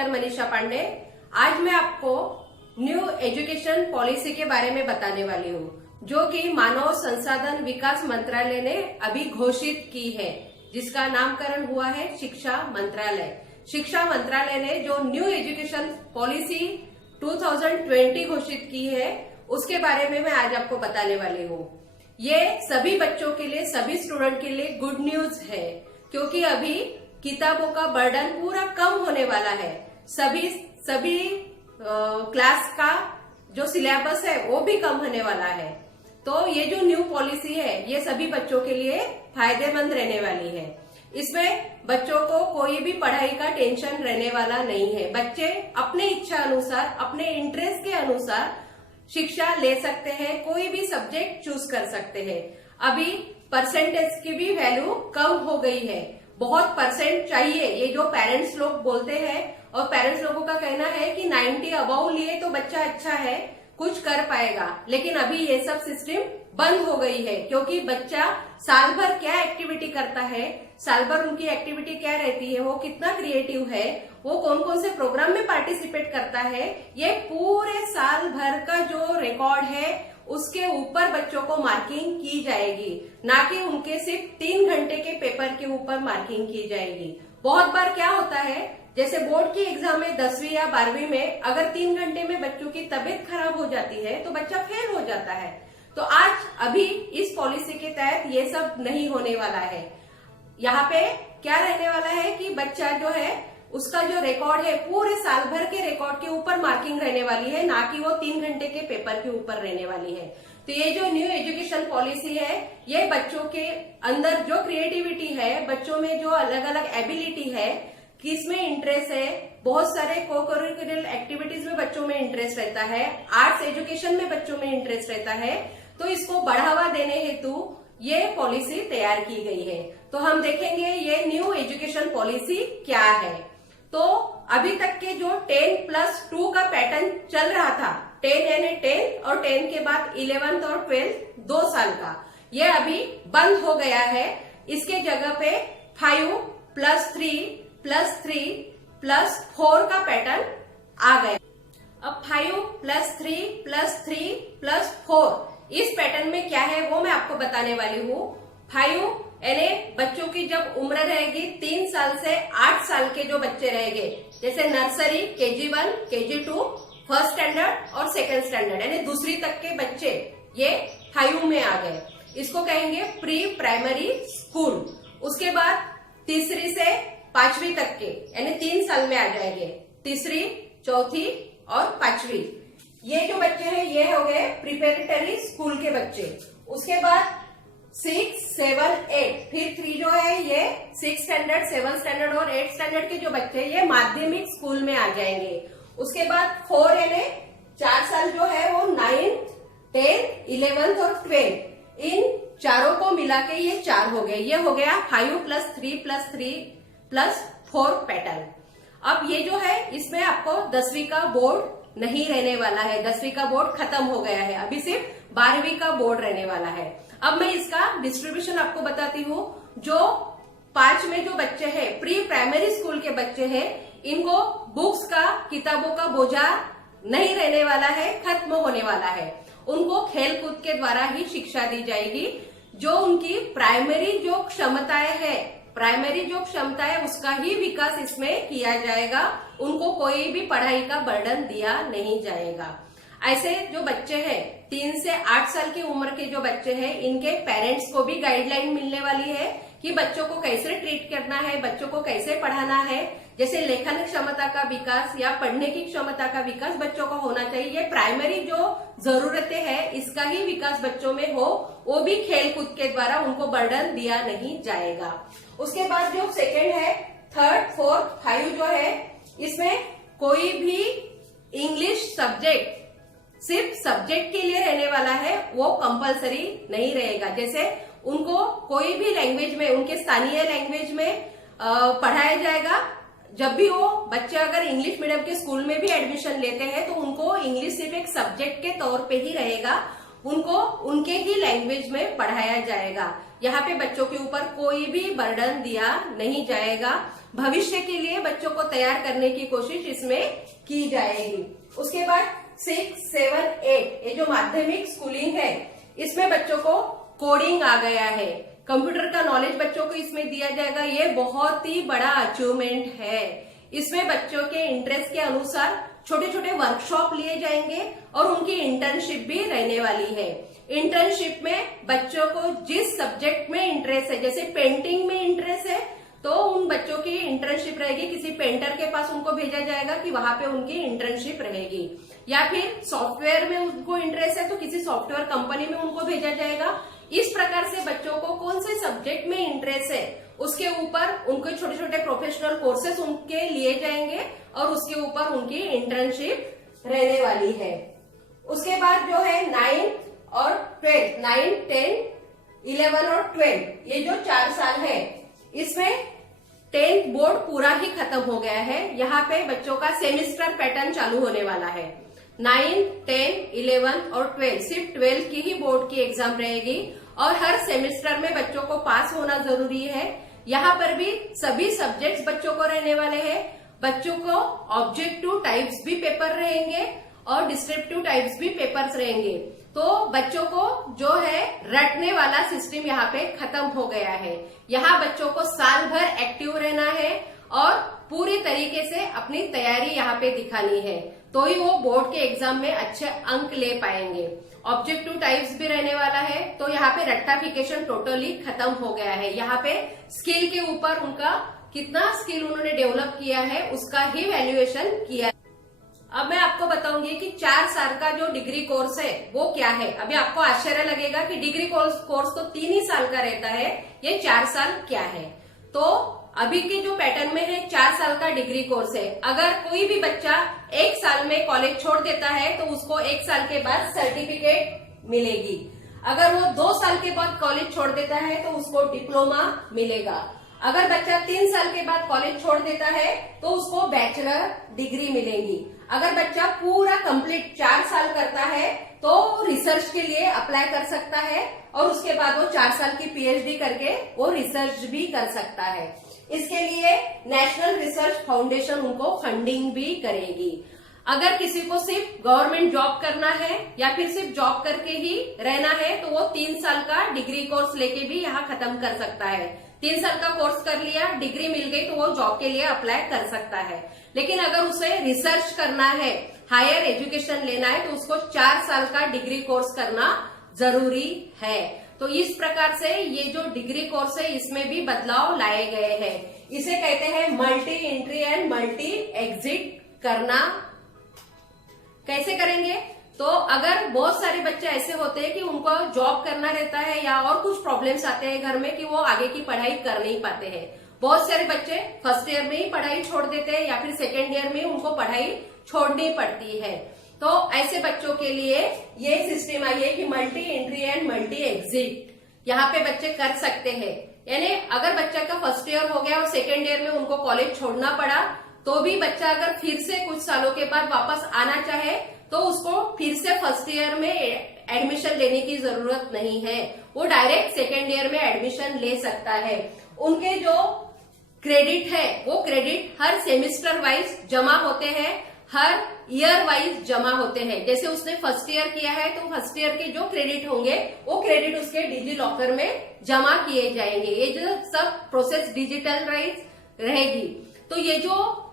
Doctor Manisha Pandey. आज मैं आपको न्यू एजुकेशन पॉलिसी के बारे में बताने वाली हूँ, जो कि मानव संसाधन विकास मंत्रालय ने अभी घोषित की है, जिसका नामकरण हुआ है शिक्षा मंत्रालय। शिक्षा मंत्रालय ने जो न्यू एजुकेशन पॉलिसी 2020 घोषित की है, उसके बारे में मैं आज आपको बताने वाली हूँ। ये सभी बच्चों के लिए, सभी स्टूडेंट के लिए गुड न्यूज है, क्योंकि अभी किताबों का बर्डन पूरा कम होने वाला है। सभी क्लास का जो सिलेबस है वो भी कम होने वाला है। तो ये जो न्यू पॉलिसी है, ये सभी बच्चों के लिए फायदेमंद रहने वाली है। इसमें बच्चों को कोई भी पढ़ाई का टेंशन रहने वाला नहीं है। बच्चे अपने इच्छा अनुसार, अपने इंटरेस्ट के अनुसार शिक्षा ले सकते हैं, कोई भी सब्जेक्ट चूज कर सकते हैं। अभी परसेंटेज की भी वैल्यू कम हो गई है। बहुत परसेंट चाहिए, ये जो पेरेंट्स लोग बोलते हैं, और पेरेंट्स लोगों का कहना है कि 90 अबाउ लिए तो बच्चा अच्छा है, कुछ कर पाएगा। लेकिन अभी ये सब सिस्टम बंद हो गई है, क्योंकि बच्चा साल भर क्या एक्टिविटी करता है, साल भर उनकी एक्टिविटी क्या रहती है, वो कितना क्रिएटिव है, वो कौन कौन से प्रोग्राम में पार्टिसिपेट करता है, ये पूरे साल भर का जो रिकॉर्ड है उसके ऊपर बच्चों को मार्किंग की जाएगी, ना कि उनके सिर्फ 3 घंटे के पेपर के ऊपर मार्किंग की जाएगी। बहुत बार क्या होता है, जैसे बोर्ड की एग्जाम में 10वीं या 12वीं में अगर 3 घंटे में बच्चों की तबीयत खराब हो जाती है तो बच्चा फेल हो जाता है। तो आज अभी इस पॉलिसी के तहत ये सब नहीं होने वाला है। यहाँ पे क्या रहने वाला है कि बच्चा जो है उसका जो रिकॉर्ड है, पूरे साल भर के रिकॉर्ड के ऊपर मार्किंग रहने वाली है, ना कि वो 3 घंटे के पेपर के ऊपर रहने वाली है। तो ये जो न्यू एजुकेशन पॉलिसी है, ये बच्चों के अंदर जो क्रिएटिविटी है, बच्चों में जो अलग अलग एबिलिटी है, किसमें इंटरेस्ट है, बहुत सारे को करिकुलर एक्टिविटीज में बच्चों में इंटरेस्ट रहता है, आर्ट्स एजुकेशन में बच्चों में इंटरेस्ट रहता है, तो इसको बढ़ावा देने हेतु ये पॉलिसी तैयार की गई है। तो हम देखेंगे ये न्यू एजुकेशन पॉलिसी क्या है। तो अभी तक के जो 10+2 का पैटर्न चल रहा था, 10 यानी 10 और 10 के बाद 11th और 12th 2 साल का, ये अभी बंद हो गया है। इसके जगह पे 5+3+3+4 का पैटर्न आ गया। अब 5+3+3+4 इस पैटर्न में क्या है वो मैं आपको बताने वाली हूँ। 5 यानी बच्चों की जब उम्र रहेगी 3 साल से 8 साल के जो बच्चे रहेंगे, जैसे nursery, KG1, KG2, first standard और सेकंड स्टैंडर्ड, यानी दूसरी तक के बच्चे ये 5 में आ गए। इसको कहेंगे प्री प्राइमरी स्कूल। उसके बाद तीसरी से 5वीं तक के, यानी 3 साल में आ जाएंगे, तीसरी, चौथी और 5वीं। ये जो बच्चे हैं ये हो गए प्रिपरेटरी स्कूल के बच्चे। उसके बाद 6, 7, 8, फिर 3 जो है ये 6 स्टैंडर्ड, 7 स्टैंडर्ड और 8 स्टैंडर्ड के जो बच्चे ये माध्यमिक स्कूल में आ जाएंगे। उसके बाद 4 यानी 4 साल जो है वो 9th, 10th, 11th और 12th, इन चारों को मिला के ये 4 हो गए। ये हो गया 5+3+3+4 पैटर्न। अब ये जो है इसमें आपको 10वीं का बोर्ड नहीं रहने वाला है, 10वीं का बोर्ड खत्म हो गया है, अभी सिर्फ 12वीं का बोर्ड रहने वाला है। अब मैं इसका डिस्ट्रीब्यूशन आपको बताती हूँ। जो 5 में जो बच्चे हैं, प्री प्राइमरी स्कूल के बच्चे हैं, इनको बुक्स का, किताबों का बोझा नहीं रहने वाला है, खत्म होने वाला है। उनको खेल कूद के द्वारा ही शिक्षा दी जाएगी। जो उनकी प्राइमरी जो क्षमताएं है, प्राइमरी जो क्षमता है उसका ही विकास इसमें किया जाएगा। उनको कोई भी पढ़ाई का बर्डन दिया नहीं जाएगा। ऐसे जो बच्चे हैं 3 से 8 साल की उम्र के जो बच्चे हैं, इनके पेरेंट्स को भी गाइडलाइन मिलने वाली है कि बच्चों को कैसे ट्रीट करना है, बच्चों को कैसे पढ़ाना है। जैसे लेखन क्षमता का विकास या पढ़ने की क्षमता का विकास बच्चों को होना चाहिए। ये प्राइमरी जो जरूरतें हैं इसका ही विकास बच्चों में हो, वो भी खेल कूद के द्वारा उनको बर्डन दिया नहीं जाएगा। उसके बाद जो सेकेंड है, 3rd, 4th, 5 जो है, इसमें कोई भी इंग्लिश सब्जेक्ट सिर्फ सब्जेक्ट के लिए रहने वाला है, वो कंपलसरी नहीं रहेगा। जैसे उनको कोई भी लैंग्वेज में, उनके स्थानीय लैंग्वेज में पढ़ाया जाएगा। जब भी वो बच्चे अगर इंग्लिश मीडियम के स्कूल में भी एडमिशन लेते हैं तो उनको इंग्लिश सिर्फ एक सब्जेक्ट के तौर पे ही रहेगा। उनको उनके ही लैंग्वेज में पढ़ाया जाएगा। यहाँ पे बच्चों के ऊपर कोई भी बर्डन दिया नहीं जाएगा। भविष्य के लिए बच्चों को तैयार करने की कोशिश इसमें की जाएगी। उसके बाद 6, 7, 8 ये जो माध्यमिक स्कूलिंग है, इसमें बच्चों को कोडिंग आ गया है, कंप्यूटर का नॉलेज बच्चों को इसमें दिया जाएगा। ये बहुत ही बड़ा अचीवमेंट है। इसमें बच्चों के इंटरेस्ट के अनुसार छोटे छोटे वर्कशॉप लिए जाएंगे और उनकी इंटर्नशिप भी रहने वाली है। इंटर्नशिप में बच्चों को जिस सब्जेक्ट में इंटरेस्ट है, जैसे पेंटिंग में इंटरेस्ट है तो उन बच्चों की इंटर्नशिप रहेगी, किसी पेंटर के पास उनको भेजा जाएगा कि वहां पे उनकी इंटर्नशिप रहेगी। या फिर सॉफ्टवेयर में उनको इंटरेस्ट है तो किसी सॉफ्टवेयर कंपनी में उनको भेजा जाएगा। इस प्रकार से बच्चों को कौन से सब्जेक्ट में इंटरेस्ट है उसके ऊपर उनके छोटे छोटे प्रोफेशनल कोर्सेस उनके लिए जाएंगे और उसके ऊपर उनकी इंटर्नशिप रहने वाली है। उसके बाद जो है 9 और 12, 9, 10, 11 और 12 ये जो 4 साल है, इसमें 10th बोर्ड पूरा ही खत्म हो गया है। यहाँ पे बच्चों का सेमिस्टर पैटर्न चालू होने वाला है। 9, 10, 11 और 12 सिर्फ 12 की ही बोर्ड की एग्जाम रहेगी और हर सेमेस्टर में बच्चों को पास होना जरूरी है। यहाँ पर भी सभी सब्जेक्ट्स बच्चों को रहने वाले हैं। बच्चों को ऑब्जेक्टिव टाइप्स भी पेपर रहेंगे और डिस्क्रिप्टिव टाइप्स भी पेपर्स रहेंगे। तो बच्चों को जो है रटने वाला सिस्टम यहाँ पे खत्म हो गया है। यहाँ बच्चों को साल भर एक्टिव रहना है और पूरी तरीके से अपनी तैयारी यहाँ पे दिखानी है, तो ही वो बोर्ड के एग्जाम में अच्छे अंक ले पाएंगे। ऑब्जेक्टिव टाइप्स भी रहने वाला है, तो यहाँ पे रट्टाफिकेशन टोटली खत्म हो गया है। यहाँ पे स्किल के ऊपर उनका कितना स्किल उन्होंने डेवलप किया है उसका ही वैल्यूएशन किया। अब मैं आपको बताऊंगी कि 4 साल का जो डिग्री कोर्स है वो क्या है। अभी आपको आश्चर्य लगेगा कि डिग्री कोर्स तो 3 ही साल का रहता है, ये 4 साल क्या है। तो अभी के जो पैटर्न में है 4 साल का डिग्री कोर्स है। अगर कोई भी बच्चा 1 साल में कॉलेज छोड़ देता है तो उसको 1 साल के बाद सर्टिफिकेट मिलेगी। अगर वो 2 साल के बाद कॉलेज छोड़ देता है तो उसको डिप्लोमा मिलेगा। अगर बच्चा 3 साल के बाद कॉलेज छोड़ देता है तो उसको बैचलर डिग्री मिलेगी। अगर बच्चा पूरा कंप्लीट 4 साल करता है तो रिसर्च के लिए अप्लाई कर सकता है और उसके बाद वो 4 साल की पीएचडी करके वो रिसर्च भी कर सकता है। इसके लिए नेशनल रिसर्च फाउंडेशन उनको फंडिंग भी करेगी। अगर किसी को सिर्फ गवर्नमेंट जॉब करना है या फिर सिर्फ जॉब करके ही रहना है तो वो 3 साल का डिग्री कोर्स लेके भी यहाँ खत्म कर सकता है। 3 साल का कोर्स कर लिया, डिग्री मिल गई तो वो जॉब के लिए अप्लाई कर सकता है। लेकिन अगर उसे रिसर्च करना है, हायर एजुकेशन लेना है तो उसको 4 साल का डिग्री कोर्स करना जरूरी है। तो इस प्रकार से ये जो डिग्री कोर्स है इसमें भी बदलाव लाए गए हैं। इसे कहते हैं multi entry and multi exit करना। कैसे करेंगे? तो अगर बहुत सारे बच्चे ऐसे होते हैं कि उनको जॉब करना रहता है या और कुछ प्रॉब्लम्स आते हैं घर में कि वो आगे की पढ़ाई कर नहीं पाते हैं। बहुत सारे बच्चे फर्स्ट ईयर में ही पढ़ाई छोड़ देते हैं या फिर सेकेंड ईयर में उनको पढ़ाई छोड़नी पड़ती है। तो ऐसे बच्चों के लिए ये सिस्टम आई है कि multi entry and multi exit यहाँ पे बच्चे कर सकते हैं। यानी अगर बच्चा का फर्स्ट ईयर हो गया और सेकेंड ईयर में उनको कॉलेज छोड़ना पड़ा तो भी बच्चा अगर फिर से कुछ सालों के बाद वापस आना चाहे तो उसको फिर से फर्स्ट ईयर में एडमिशन लेने की जरूरत नहीं है, वो डायरेक्ट सेकेंड ईयर में एडमिशन ले सकता है। उनके जो क्रेडिट है वो क्रेडिट हर सेमेस्टर वाइज जमा होते हैं, हर ईयर वाइज जमा होते हैं। जैसे उसने फर्स्ट ईयर किया है तो फर्स्ट ईयर के जो क्रेडिट होंगे वो क्रेडिट उसके डिजी लॉकर में जमा किए जाएंगे। ये जो सब प्रोसेस डिजिटलाइज रहेगी। तो ये जो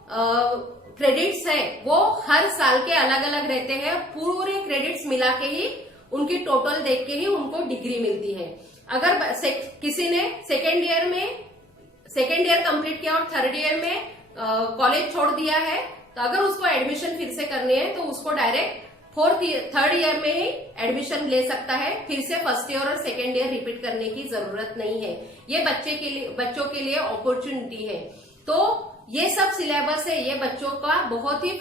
क्रेडिट्स है वो हर साल के अलग अलग रहते हैं। पूरे क्रेडिट्स मिला के ही उनकी टोटल देख के ही उनको डिग्री मिलती है। अगर किसी ने सेकेंड ईयर कंप्लीट किया और थर्ड ईयर में कॉलेज छोड़ दिया है तो अगर उसको एडमिशन फिर से करनी है तो उसको डायरेक्ट थर्ड ईयर में ही एडमिशन ले सकता है। फिर से फर्स्ट ईयर और सेकेंड ईयर रिपीट करने की जरूरत नहीं है। ये बच्चों के लिए अपॉर्चुनिटी है। तो ये सब सिलेबस है, ये बच्चों का बहुत ही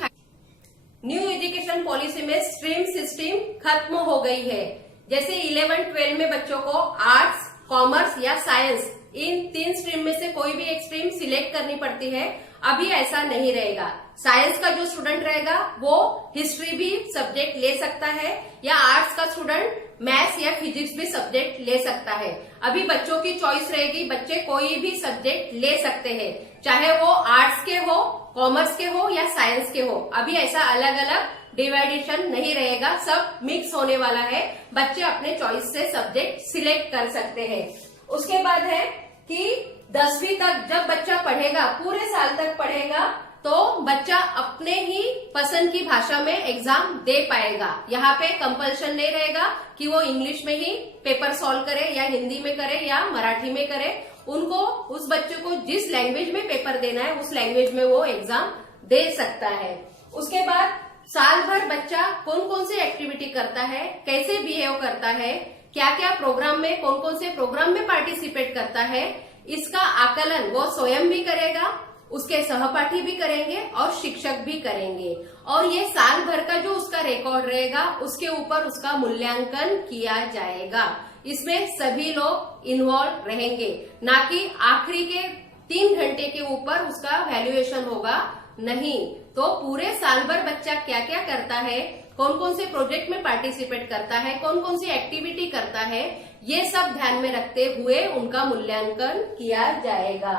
न्यू एजुकेशन पॉलिसी में स्ट्रीम सिस्टम खत्म हो गई है। जैसे 11-12 में बच्चों को आर्ट्स, कॉमर्स या साइंस इन 3 स्ट्रीम में से कोई भी एक स्ट्रीम सिलेक्ट करनी पड़ती है। अभी ऐसा नहीं रहेगा। साइंस का जो स्टूडेंट रहेगा वो हिस्ट्री भी सब्जेक्ट ले सकता है या आर्ट्स का स्टूडेंट मैथ्स या फिजिक्स भी सब्जेक्ट ले सकता है। अभी बच्चों की चॉइस रहेगी, बच्चे कोई भी सब्जेक्ट ले सकते हैं, चाहे वो आर्ट्स के हो, कॉमर्स के हो या साइंस के हो। अभी ऐसा अलग अलग डिवाइडेशन नहीं रहेगा, सब मिक्स होने वाला है। बच्चे अपने चॉइस से सब्जेक्ट सिलेक्ट कर सकते हैं। उसके बाद है कि 10वीं तक जब बच्चा पढ़ेगा, पूरे साल तक पढ़ेगा, तो बच्चा अपने ही पसंद की भाषा में एग्जाम दे पाएगा। यहाँ पे कंपल्शन नहीं रहेगा कि वो इंग्लिश में ही पेपर सॉल्व करे या हिंदी में करे या मराठी में करे। उनको, उस बच्चे को जिस लैंग्वेज में पेपर देना है उस लैंग्वेज में वो एग्जाम दे सकता है। उसके बाद साल भर बच्चा कौन कौन सी एक्टिविटी करता है, कैसे बिहेव करता है, क्या क्या प्रोग्राम में, कौन कौन से प्रोग्राम में पार्टिसिपेट करता है, इसका आकलन वो स्वयं भी करेगा, उसके सहपाठी भी करेंगे और शिक्षक भी करेंगे। और ये साल भर का जो उसका रिकॉर्ड रहेगा उसके ऊपर उसका मूल्यांकन किया जाएगा। इसमें सभी लोग इन्वॉल्व रहेंगे, ना कि आखिरी के 3 घंटे के ऊपर उसका वैल्यूएशन होगा, नहीं। तो पूरे साल भर बच्चा क्या क्या करता है, कौन कौन से प्रोजेक्ट में पार्टिसिपेट करता है, कौन कौन सी एक्टिविटी करता है, ये सब ध्यान में रखते हुए उनका मूल्यांकन किया जाएगा।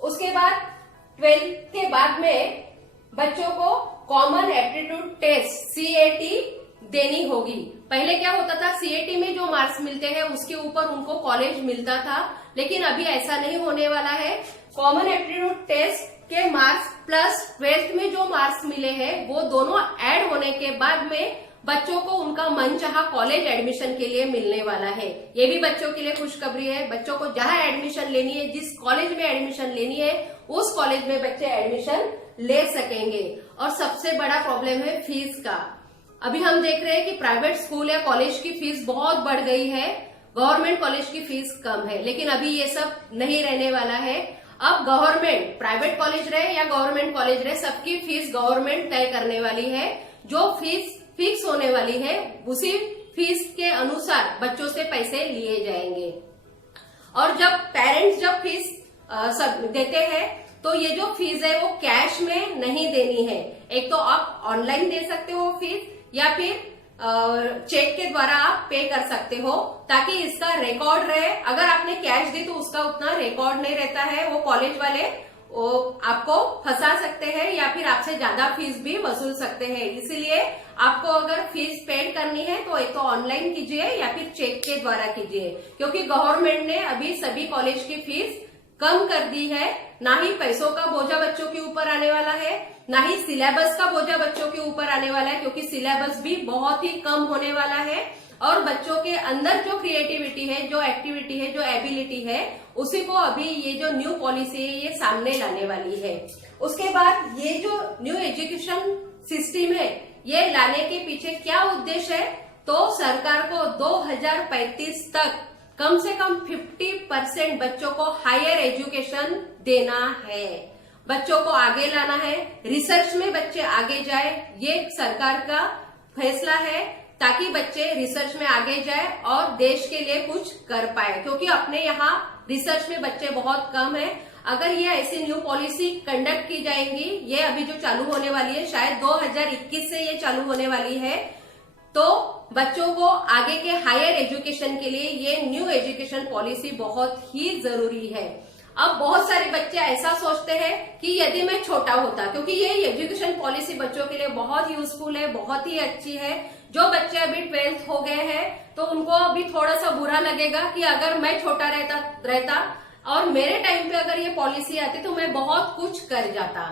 उसके बाद 12th के बाद में बच्चों को कॉमन एप्टीट्यूड टेस्ट CAT देनी होगी। पहले क्या होता था, CAT में जो मार्क्स मिलते हैं उसके ऊपर उनको कॉलेज मिलता था, लेकिन अभी ऐसा नहीं होने वाला है। कॉमन एप्टीट्यूड टेस्ट के मार्क्स प्लस 12th में जो मार्क्स मिले हैं वो दोनों ऐड होने के बाद में बच्चों को उनका मनचाहा कॉलेज एडमिशन के लिए मिलने वाला है। ये भी बच्चों के लिए खुशखबरी है। बच्चों को जहां एडमिशन लेनी है, जिस कॉलेज में एडमिशन लेनी है, उस कॉलेज में बच्चे एडमिशन ले सकेंगे। और सबसे बड़ा प्रॉब्लम है फीस का। अभी हम देख रहे हैं कि प्राइवेट स्कूल या कॉलेज की फीस बहुत बढ़ गई है, गवर्नमेंट कॉलेज की फीस कम है, लेकिन अभी ये सब नहीं रहने वाला है। अब गवर्नमेंट, प्राइवेट कॉलेज रहे या गवर्नमेंट कॉलेज रहे, सबकी फीस गवर्नमेंट तय करने वाली है। जो फीस फिक्स होने वाली है उसी फीस के अनुसार बच्चों से पैसे लिए जाएंगे। और जब पेरेंट्स जब फीस सब देते हैं तो ये जो फीस है वो कैश में नहीं देनी है। एक तो आप ऑनलाइन दे सकते हो फीस, या फिर चेक के द्वारा आप पे कर सकते हो, ताकि इसका रिकॉर्ड रहे। अगर आपने कैश दी तो उसका उतना रिकॉर्ड नहीं रहता है, वो कॉलेज वाले आपको फंसा सकते हैं या फिर आपसे ज्यादा फीस भी वसूल सकते हैं। इसीलिए आपको अगर फीस पेड करनी है तो एक तो ऑनलाइन कीजिए या फिर चेक के द्वारा कीजिए, क्योंकि गवर्नमेंट ने अभी सभी कॉलेज की फीस कम कर दी है। ना ही पैसों का बोझा बच्चों के ऊपर आने वाला है, ना ही सिलेबस का बोझा बच्चों के ऊपर आने वाला है, क्योंकि सिलेबस भी बहुत ही कम होने वाला है। और बच्चों के अंदर जो क्रिएटिविटी है, जो एक्टिविटी है, जो एबिलिटी है, उसी को अभी ये जो न्यू पॉलिसी है ये सामने लाने वाली है। उसके बाद ये जो न्यू एजुकेशन सिस्टम है ये लाने के पीछे क्या उद्देश्य है, तो सरकार को 2035 तक कम से कम 50% बच्चों को हायर एजुकेशन देना है, बच्चों को आगे लाना है, रिसर्च में बच्चे आगे जाए, ये सरकार का फैसला है, ताकि बच्चे रिसर्च में आगे जाए और देश के लिए कुछ कर पाए। क्योंकि अपने यहाँ रिसर्च में बच्चे बहुत कम है। अगर ये ऐसी न्यू पॉलिसी कंडक्ट की जाएंगी, ये अभी जो चालू होने वाली है, शायद 2021 से ये चालू होने वाली है, तो बच्चों को आगे के हायर एजुकेशन के लिए ये न्यू एजुकेशन पॉलिसी बहुत ही जरूरी है। अब बहुत सारे बच्चे ऐसा सोचते हैं कि यदि मैं छोटा होता, क्योंकि ये एजुकेशन पॉलिसी बच्चों के लिए बहुत यूजफुल है, बहुत ही अच्छी है। जो बच्चे अभी 12th हो गए हैं तो उनको अभी थोड़ा सा बुरा लगेगा कि अगर मैं छोटा रहता और मेरे टाइम पे अगर ये पॉलिसी आती तो मैं बहुत कुछ कर जाता।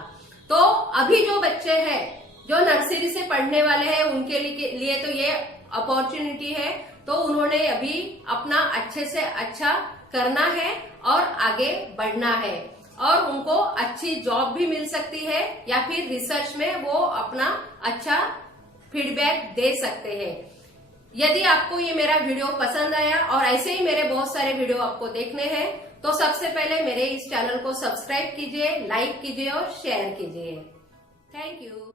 तो अभी जो बच्चे हैं जो नर्सरी से पढ़ने वाले हैं उनके लिए तो ये अपॉर्चुनिटी है, तो उन्होंने अभी अपना अच्छे से अच्छा करना है और आगे बढ़ना है, और उनको अच्छी जॉब भी मिल सकती है या फिर रिसर्च में वो अपना अच्छा फीडबैक दे सकते हैं। यदि आपको ये मेरा वीडियो पसंद आया और ऐसे ही मेरे बहुत सारे वीडियो आपको देखने हैं तो सबसे पहले मेरे इस चैनल को सब्सक्राइब कीजिए, लाइक कीजिए और शेयर कीजिए। Thank you.